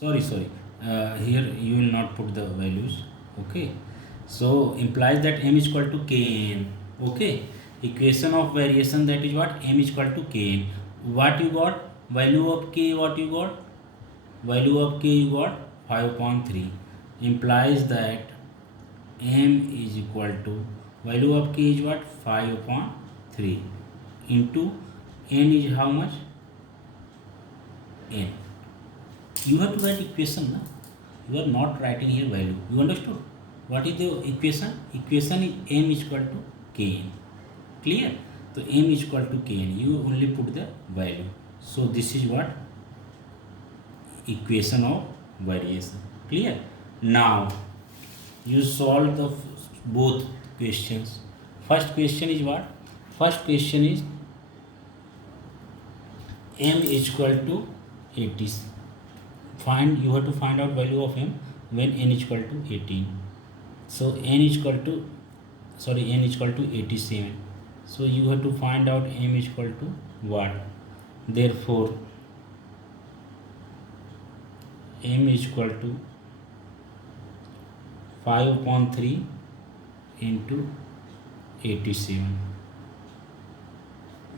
sorry, here you will not put the values. Okay, so implies that m is equal to kn. Okay, equation of variation, that is what, m is equal to kn. What you got? Value of k, what you got? Value of k you got 5 upon 3. Implies that m is equal to, value of k is what, 5 upon 3 into n is how much? N. You have to write equation, na? You are not writing here value. You understood? What is the equation? Equation is m is equal to kn. Clear? So m is equal to kn. You only put the value. So this is what? Equation of variation. Clear? Now you solve the both questions. First question is what? First question is m is equal to 80. Find, you have to find out value of m when n is equal to 18. So n is equal to, sorry, n is equal to 87. So you have to find out m is equal to what? Therefore m is equal to 5 upon 3 into 87.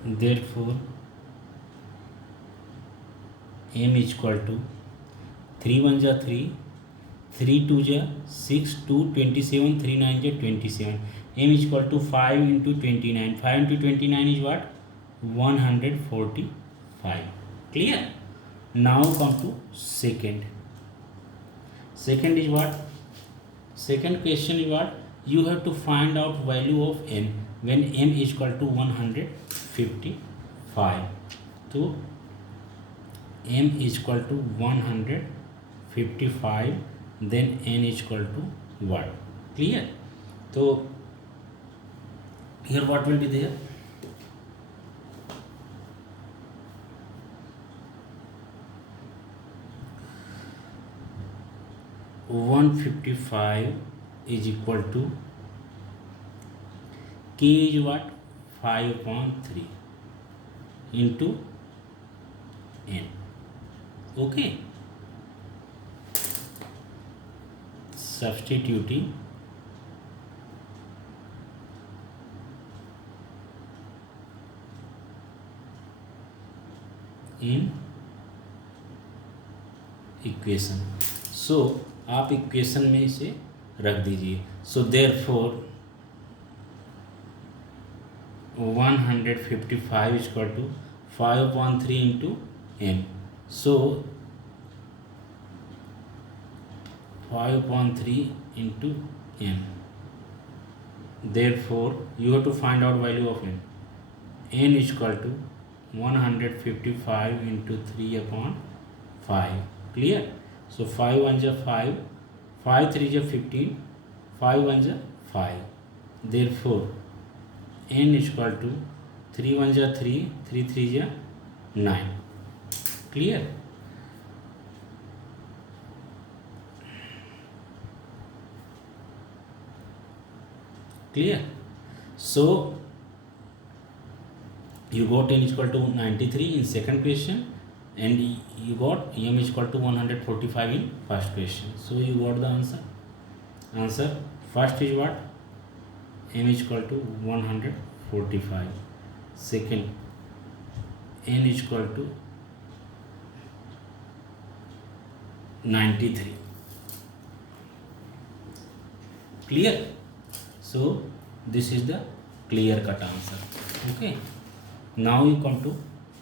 Therefore m is equal to 3 1 जा 3, 3 2 जा 6, 2 27, 3 9 जा 27. m is equal to 5 into 29. 5 into 29 is what? 145. Clear? Now come to second. Second is what? Second question is what? You have to find out value of m when m is equal to 155. So m is equal to 155, then n is equal to what? Clear? So here what will be there? 155 is equal to k is what? 5 upon 3 into n. Okay, substituting in equation. So आप equation में इसे रख दीजिए. So therefore 155 is equal to 5 upon 3 into n. So 5 upon 3 into n. Therefore you have to find out value of n. n is equal to 155 into 3 upon 5. Clear? So 5 1 is 5, 5 3 is 15, 5 1 is 5. Therefore n is equal to 3 1 is 3, 3 3 is 9. Clear? Clear? So you got n is equal to 93 in second question, and you got m is equal to 145 in first question. So you got the answer. Answer first is what? m is equal to 145. Second, n is equal to 93. Clear? So this is the clear cut answer. Okay, now you come to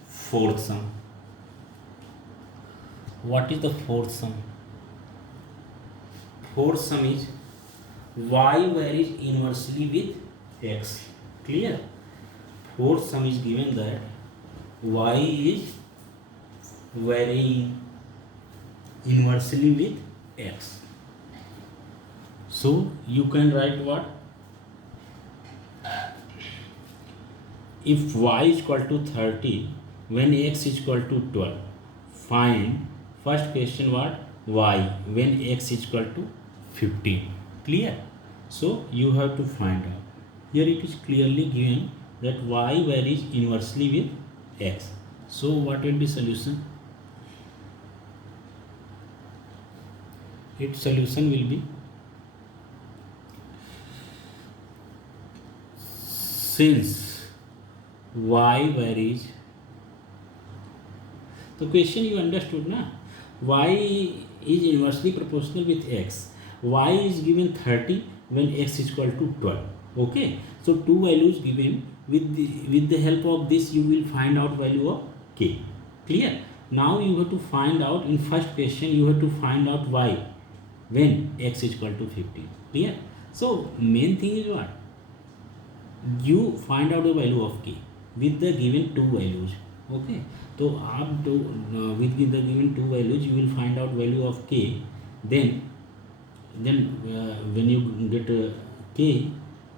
fourth sum. What is the fourth sum? Fourth sum is y varies inversely with x. Clear? Fourth sum is given that y is varying inversely with x. So you can write what? If y is equal to 30 when x is equal to 12, find first question what? Y when x is equal to 15. Clear? So you have to find out. Here it is clearly given that y varies inversely with x. So what will be solution? its solution will be, since y varies, the question you understood na, y is inversely proportional with x, y is given 30 when x is equal to 12. Okay, so two values given, with the help of this you will find out value of k. Clear? Now you have to find out, in first question you have to find out y when x is equal to 15. Clear? So main thing is what, you find out the value of k with the given two values. Okay, so आप तो with the given two values you will find out value of k. Then when you get k,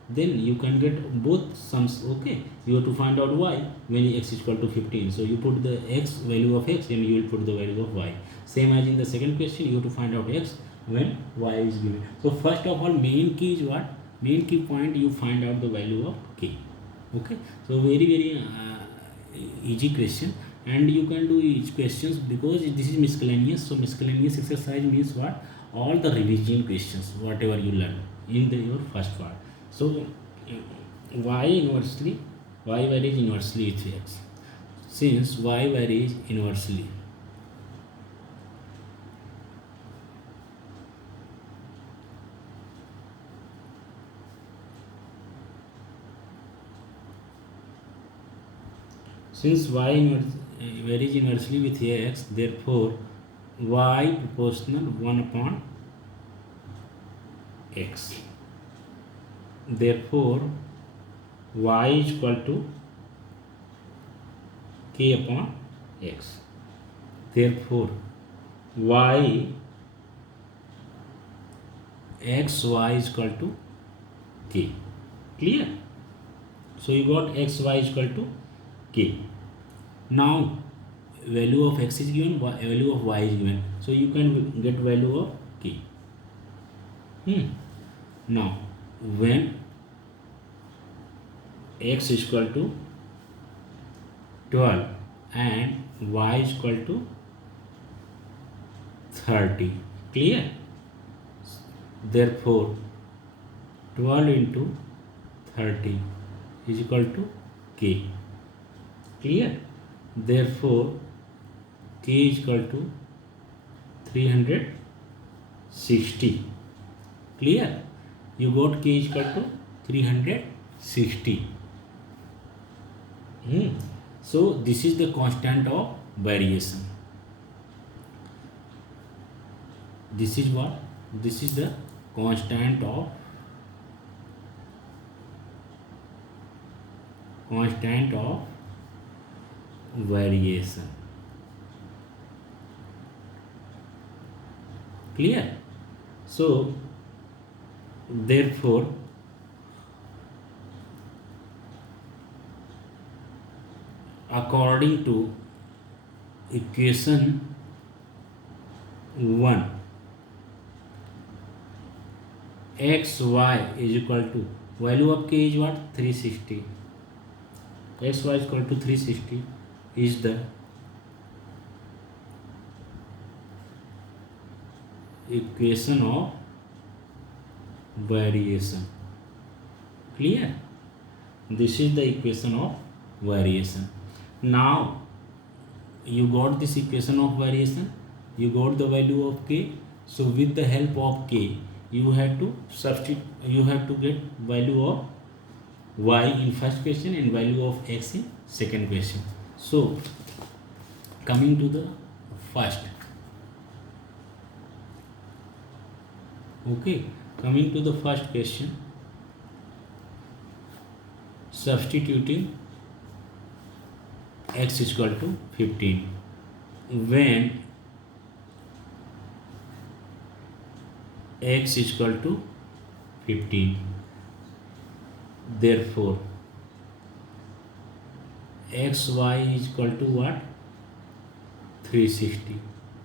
then you can get both sums. Okay, you have to find out y when x is equal to 15, so you put the x value of x and you will put the value of y. Same as in the second question, you have to find out x when y is given. So first of all, main key is what, main key point, you find out the value of k. Okay, so very easy question, and you can do each questions because this is miscellaneous. So miscellaneous exercise means what, all the revision questions whatever you learn in your first part. So y inversely, y varies inversely with x, since y varies inversely, since varies inversely with x, therefore y proportional 1 upon x. Therefore y is equal to k upon x. Therefore y xy is equal to k. Clear? So you got xy is equal to k. Now value of x is given, value of y is given, so you can get value of k. Now when x is equal to 12 and y is equal to 30. Clear? Therefore 12 into 30 is equal to k. Clear? Therefore k is equal to 360. Clear? You got k is equal to 360. So this is the constant of variation. This is what? This is the constant of variation. Clear? So therefore according to equation 1, xy is equal to, value of k is what, 360. Xy is equal to 360 is the equation of variation. Clear? This is the equation of variation. Now you got this equation of variation, you got the value of k. So with the help of k you have to substitute, you have to get value of y in first question and value of x in second question. So coming to the first, okay, coming to the first question, substituting x is equal to 15 when x is equal to 15. Therefore xy is equal to what, 360.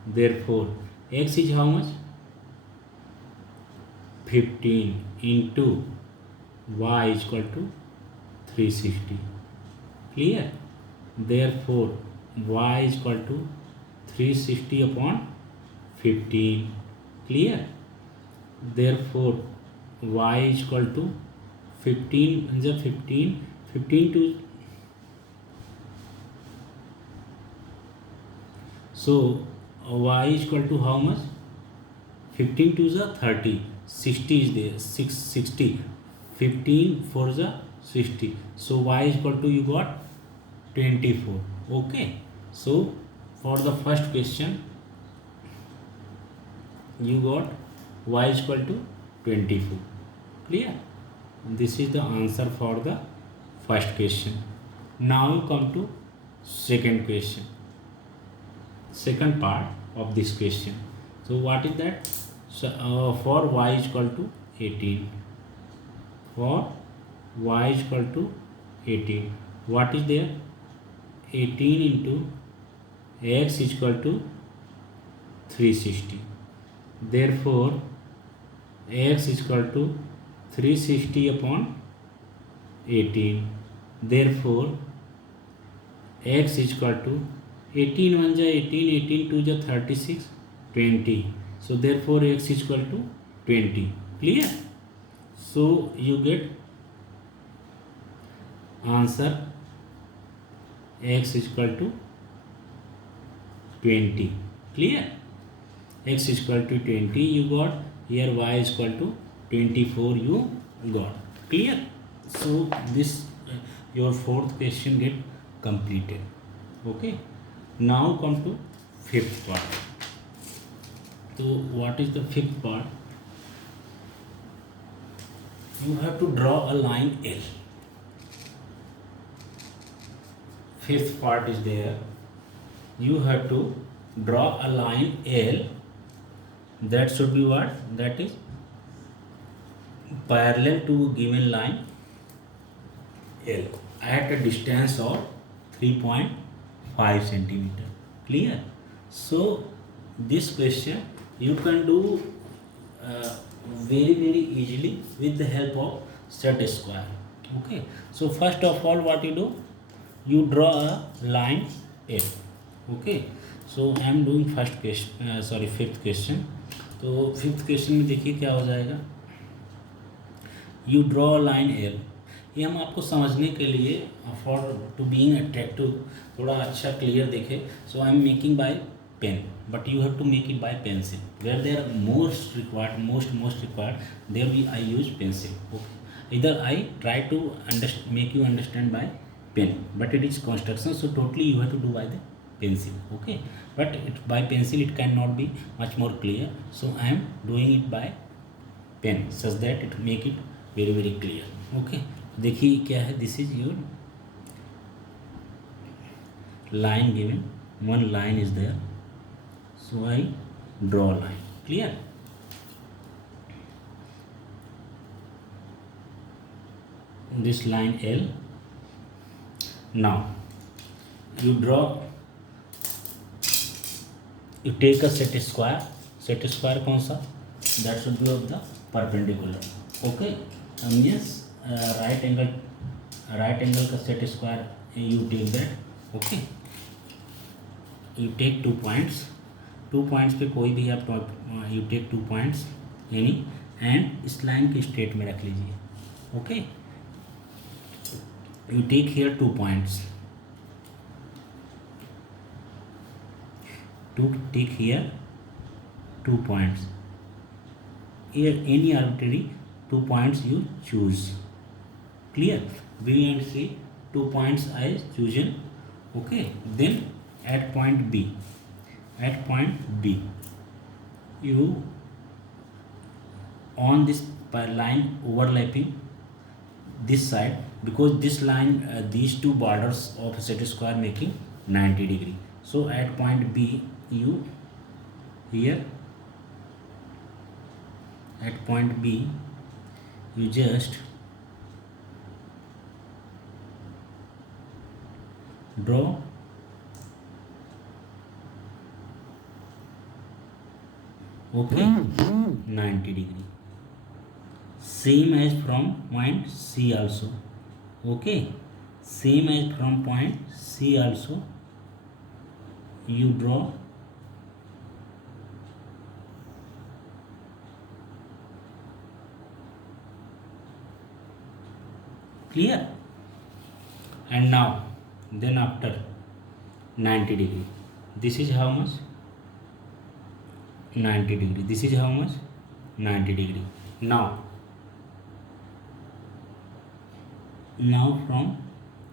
Therefore x is how much, 15 into y is equal to 360. Clear? Therefore y is equal to 360 upon 15. Clear? Therefore y is equal to 15 is a 15 15 to, so y is equal to how much? 15 to the 30, 60 is there, 60, 15 for the 60, so y is equal to, you got 24. Okay, so for the first question you got y is equal to 24. Clear? This is the answer for the first question. Now you come to second question, second part of this question. So what is that? So for y is equal to 18, for y is equal to 18, what is there? 18 into x is equal to 360. Therefore x is equal to 360 upon 18. Therefore x is equal to 18 1 ja 18, 18 2 ja 36, 20. So therefore x is equal to 20. Clear? So you get answer x is equal to 20. Clear? X is equal to 20 you got, here y is equal to 24 you got. Clear? So this your fourth question get completed. Okay, now come to fifth part. So what is the fifth part? You have to draw a line L. Fifth part is there. You have to draw a line L. That should be what? That is parallel to given line L at a distance of 3.5 centimeter. Clear? So this question you can do very easily with the help of set square. Okay, so first of all what you do, you draw a line L. Okay, so I am doing first question, fifth question. तो fifth question में देखिए क्या हो जाएगा, you draw line L. ये हम आपको समझने के लिए फॉर टू बीइंग अट्रैक्टिव, थोड़ा अच्छा क्लियर देखे, so I am making by pen, but you have to make it by pencil. Where they are most required, most required, there we I use pencil. Okay, इधर I try to make you understand by pen, but it is construction, so totally you have to do by the pencil. Okay, but by pencil it cannot be much more clear, so I am doing it by pen such that it make it very clear. Okay, देखिए क्या है, this is your line given, one line is there, so I draw a line. Clear? This line L. Now you draw, you take a set square. Set square कौन सा? That should be of the perpendicular. Okay, means right angle का set square you take that. Okay, you take 2 points. 2 points पे कोई भी आप you take 2 points any, and इस line के straight में रख लीजिए. Okay, you take here 2 points. To take here 2 points. Here any arbitrary 2 points you choose. Clear? B and C 2 points I chosen. Okay, then at point B, you on this line overlapping this side, because this line these two borders of set square making 90 degree. So at point B, you here at point B you just draw okay 90 degree, same as from point C also. Okay, same as from point C also you draw Clear? And now, then after 90 degree, this is how much? 90 degree. This is how much? 90 degree. Now from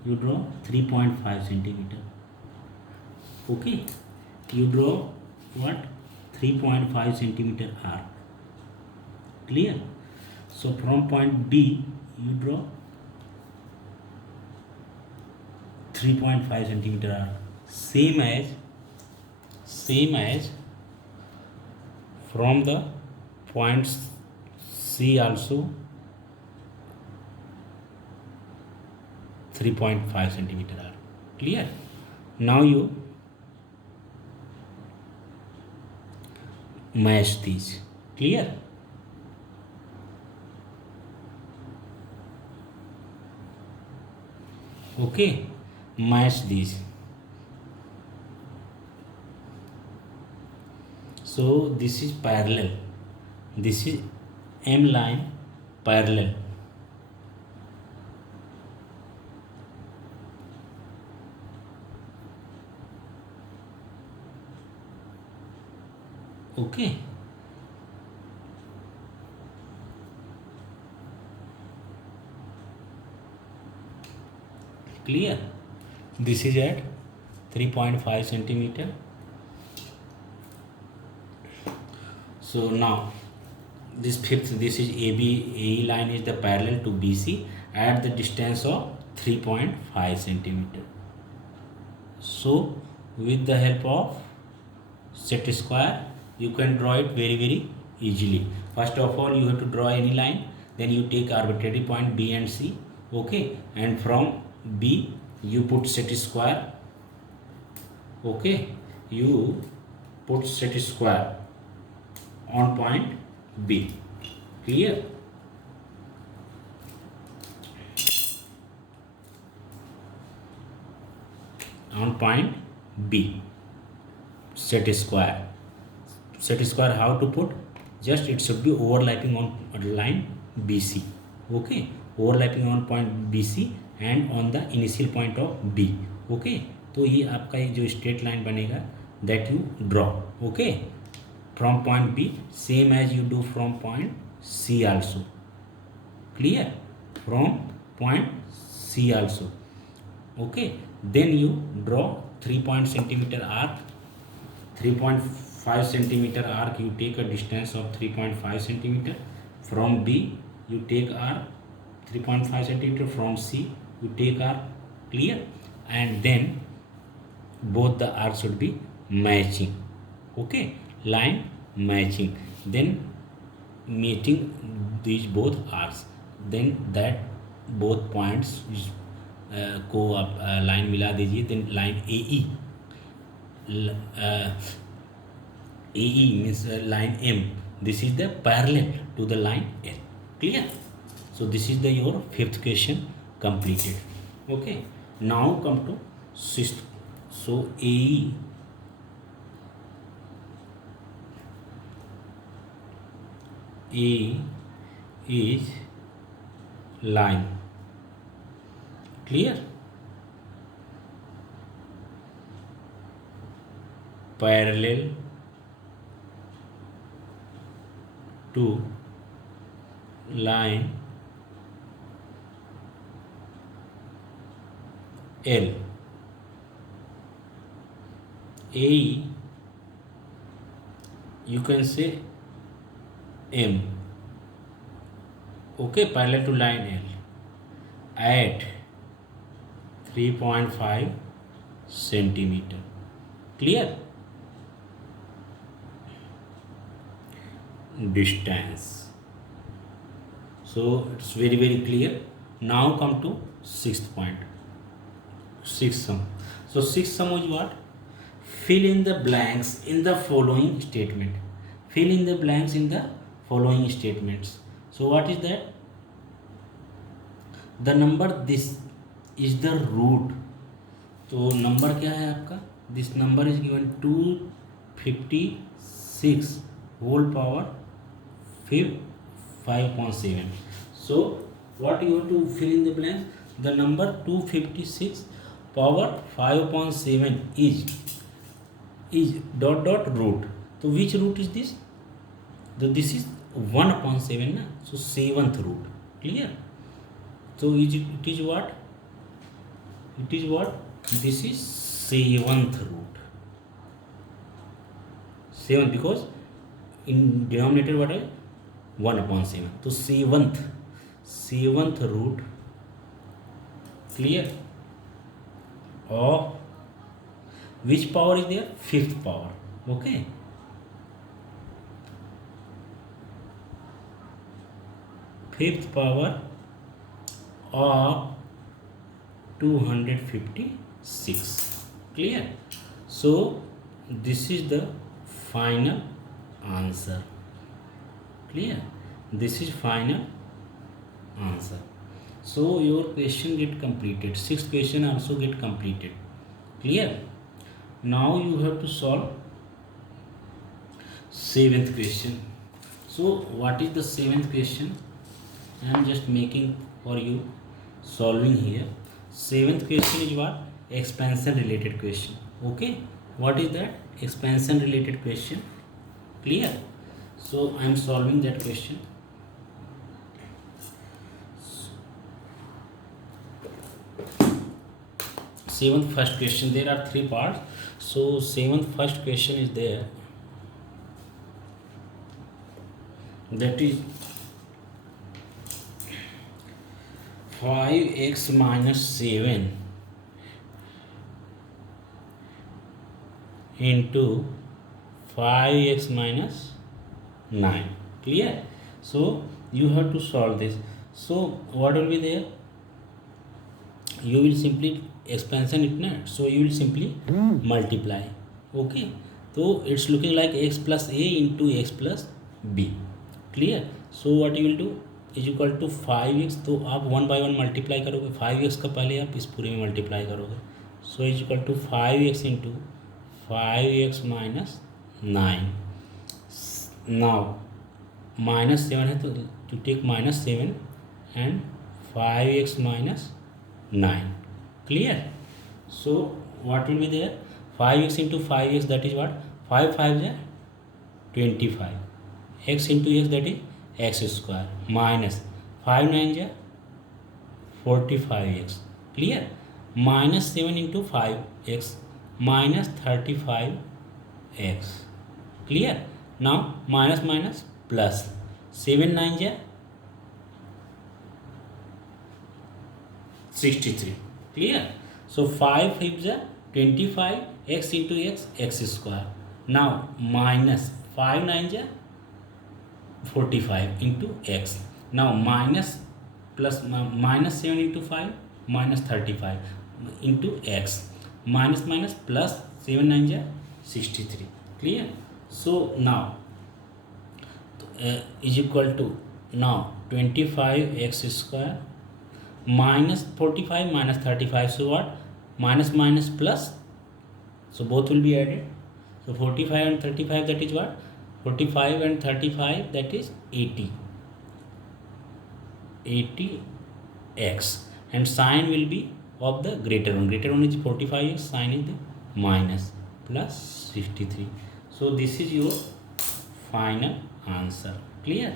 you draw 3.5 centimeter. Okay, you draw what? 3.5 centimeter arc. Clear? So from point B you draw 3.5 centimeter arc, same as from the point C also 3.5 centimeter arc. Clear? Now you match these. Clear? Okay, match these. So this is parallel, this is M line parallel. Okay, clear? This is at 3.5 centimeter. So now this is AB, AE line is the parallel to BC at the distance of 3.5 centimeter. So with the help of set square you can draw it very easily. First of all you have to draw any line, then you take arbitrary point B and C. Okay, and from B you put set square. Okay, you put set square on point B. Clear? On point B, set square. Set square how to put? Just it should be overlapping on line BC. Okay, overlapping on point BC and on the initial point of B. Okay, तो ये आपका एक जो straight line बनेगा that you draw. Okay, from point B same as you do from point C also. Clear? From point C also. Okay, then you draw 3 centimeter arc. 3.5 centimeter arc you take a distance of 3.5 centimeter. From B you take arc 3.5 centimeter. From C you take arc. Clear? And then both the arcs should be matching. Okay, line matching, then meeting these both arcs, then that both points को आप line मिला दीजिए. Then line AE means line M. This is the parallel to the line L. Clear? So this is the your fifth question completed. Okay, now come to sixth. So AE is line. Clear? Parallel to line L. AE you can say M. Okay, parallel to line L at 3.5 centimeter. Clear? Distance. So it's very clear. Now come to sixth point. Sixth sum. So sixth sum is what? Fill in the blanks in the following statement. Fill in the blanks in the following statements. So what is that? The number this is the root. तो नंबर क्या है आपका? This number is given 256 whole power 5.7. So What you have to fill in the blanks? The number 256 power 5 upon 7 is dot dot root. So which root is this? This is 1 upon 7 na? So 7th root. Clear? So it is what? It is what? This is 7th root. 7 because in denominator what is 1 upon 7. So 7th root, clear, of which power is there? 5th power. Okay. Fifth power of 256. Clear? So this is the final answer. Clear? This is final answer. So your question get completed. Sixth question also get completed. Clear? Now you have to solve seventh question. So what is the seventh question? I am just making for you solving here. Seventh question is what? Expansion related question. Okay. What is that? Expansion related question. Clear? So I am solving that question. Seventh first question. There are three parts. So seventh first question is there. That is 5x minus 7 into 5x minus 9. Clear? So you have to solve this. So what will be there? You will simply expansion it na. So you will simply multiply. Okay. So it's looking like x plus a into x plus b. Clear? So what you will do? Is equal to 5x. तो आप 1 by 1 multiply करोगे. 5x का पहले आप इस पूरे में multiply करोगे. So is equal to 5x into 5x minus 9. Now minus 7 है तो to take minus 7 and 5x minus 9. Clear? So what will be there? 5x into 5x that is what? 5 5 है 25. x into x that is x square minus 5 9 जा 45x. क्लियर? Minus 7 into 5x minus 35x. Clear? Now minus minus plus 7 9 जा 63. Clear? सो 5 5 जा 25 x into x square. Now minus 5 9 जा 45 into x. Now minus plus minus 7 into 5 minus 35 into x. Minus minus plus 7 9 ja 63. Clear? So now is equal to now 25x square minus 45 minus 35. So what? Minus minus plus. So both will be added. So 45 and 35 that is what? 45 and 35 that is 80x and sign will be of the greater one is 45x, sign is the minus plus 63. So this is your final answer. Clear?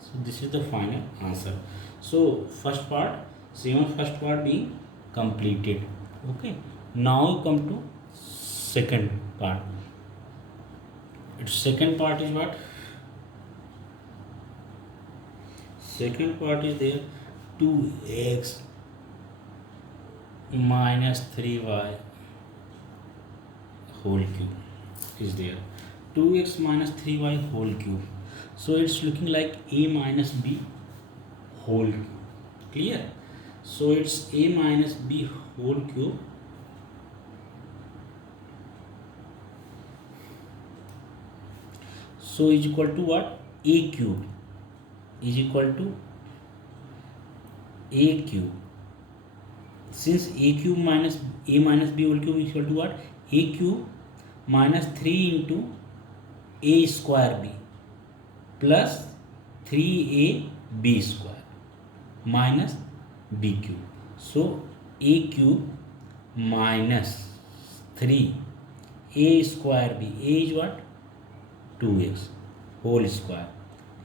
So this is the final answer. So first part being completed. Okay, now come to second part. Its second part is what? Second part is there 2x minus 3y whole cube is there. 2x minus 3y whole cube. So it's looking like a minus b whole cube. Clear? So it's a minus b whole cube. So is equal to what? A cube is equal to a cube. Since a cube minus a minus b whole cube is equal to what? A cube minus 3 into a square b plus 3ab square. minus b cube. So a cube minus 3 a square b. A is what? 2x whole square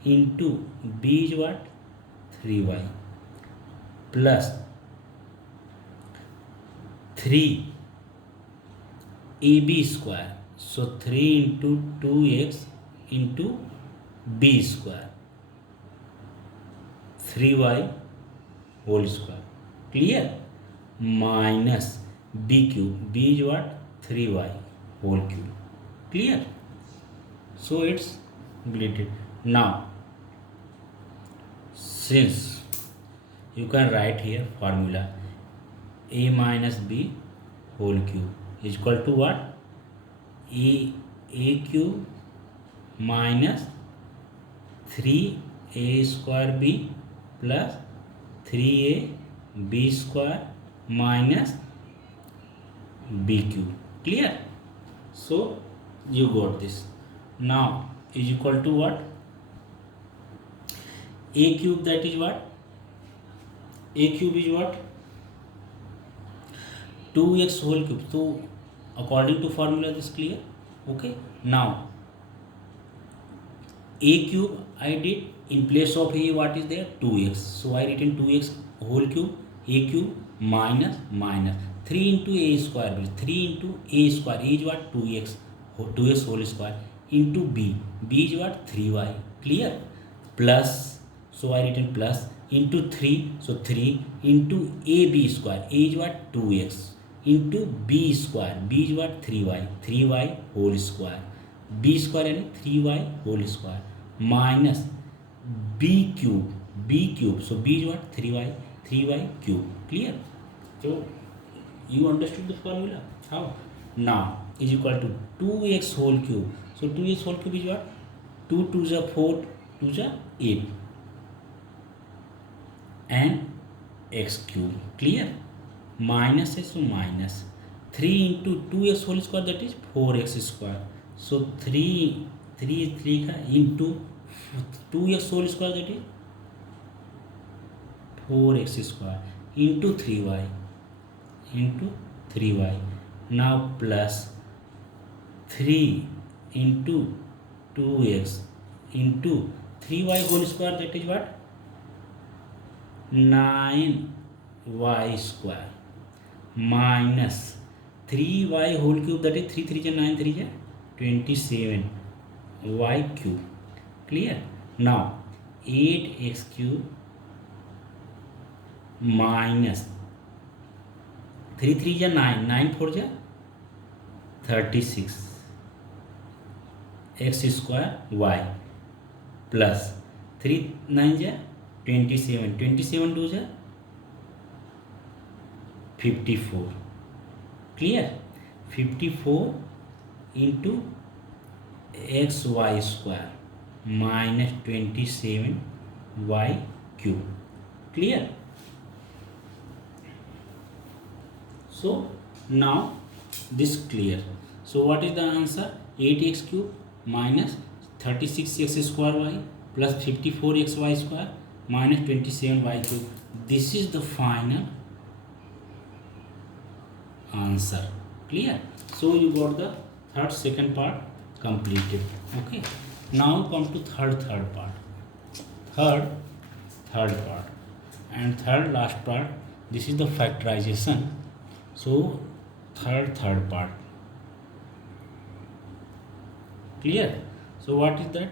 into b is what? 3y plus 3 ab square. So 3 into 2x into b square 3y whole square. Clear? Minus b cube. B is what? 3y whole cube. Clear? So it's completed. Now since you can write here formula a minus b whole cube is equal to what? a cube minus 3a square b plus 3a b square minus b cube. Clear? So you got this. Now is equal to what? A cube, that is what? A cube is what? 2x whole cube. So according to formula this clear. Okay. Now a cube I did in place of a, what is there? 2x. So I written 2x whole cube. A cube minus 3 into a square, 3 into a square. A is what? 2x whole square into b. B is what? 3y. Clear? Plus, so I written plus into 3. So 3 into ab square. A is what? 2x into b square. B is what? 3y. 3y whole square. B square and 3y whole square minus b cube. B cube. So b is what? 3y. 3y cube. Clear? So you understood the formula. How? Now is equal to 2x whole cube. So 2x whole cube is what? 2 to the 4 to the 8 and x cube. Clear? Minus is so minus 3 into 2x whole square, that is 4x square. So 3 into 2x whole square, that is 4x square into 3y into 3y. Now plus 3 into 2x into 3y whole square, that is what? 9y square minus 3y whole cube, that is 3 3 is 9, 3 is 27y cube. Clear? Now 8x cube minus 3 3 is 9, 9 4 is 36 x square y plus 3 9 is 27, 27 2 is 54. Clear? 54 into xy square minus 27y cube. Clear? So now this clear. So what is the answer? 8x cube minus 36x square y plus 54xy square minus 27y cube. This is the final answer. Clear? So you got the second part completed. Okay. Now come to third part. Third part and third last part. This is the factorization. So third part. Clear? So what is that?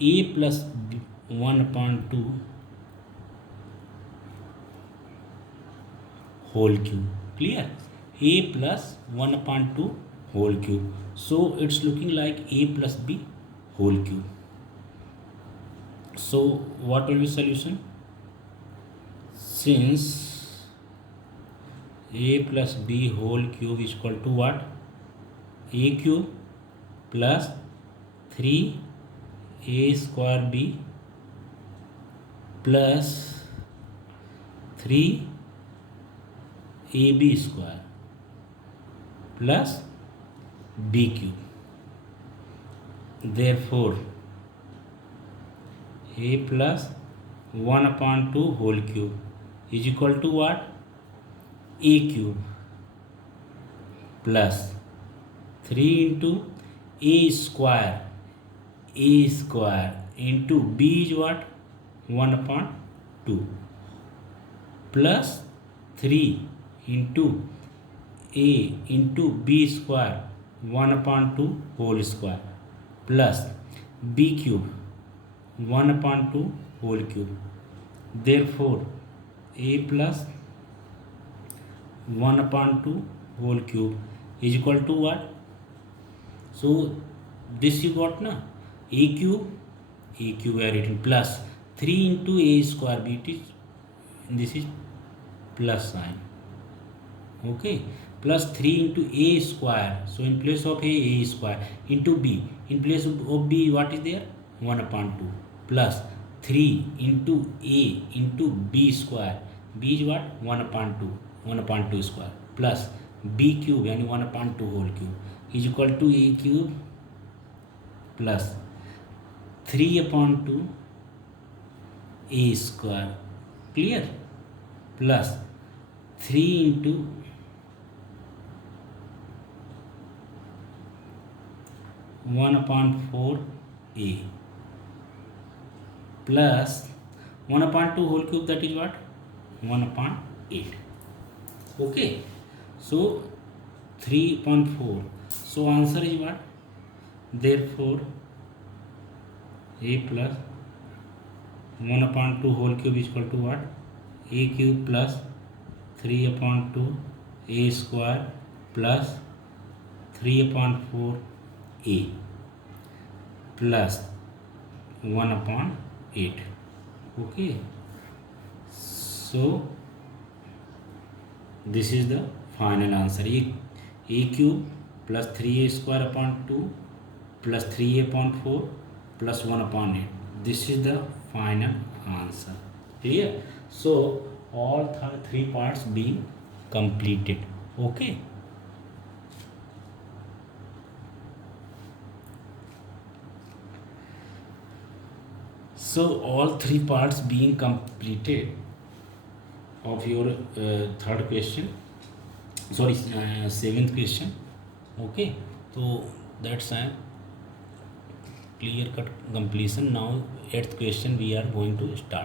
A plus b 1/2 whole cube. Clear? A plus 1/2 whole cube. So it's looking like a plus b whole cube. So what will be solution? Since a plus b whole cube is equal to what? A cube plus 3a square b plus 3ab square plus b cube. Therefore a plus 1/2 whole cube is equal to what? A cube plus 3 into a square. A square into b is what? 1/2 plus 3 into a into b square 1/2 whole square plus b cube 1/2 whole cube. Therefore a plus 1/2 whole cube is equal to what? So this you got na, a cube we are written plus 3 into a square b, it is, this is plus sign, okay, plus 3 into a square, so in place of a square into b, in place of b what is there? 1/2 plus 3 into a into b square, b is what? 1/2 square plus b cube यानी 1/2 whole cube is equal to a cube plus 3/2 a square, clear, plus 3 into 1/4 a plus 1/2 whole cube, that is what? 1/8. Okay, so 3/4. So answer is what? Therefore a plus 1/2 whole cube is equal to what? A cube plus 3/2 a square plus 3/4 a plus 1/8. Okay, so this is the final answer. A cube plus 3a square upon 2 plus 3a/4 plus 1/8. This is the final answer. Clear? So all three parts being completed. Okay. So all three parts being completed of your third question, sorry, seventh question. Okay, so that's a clear cut completion. Now eighth question we are going to start.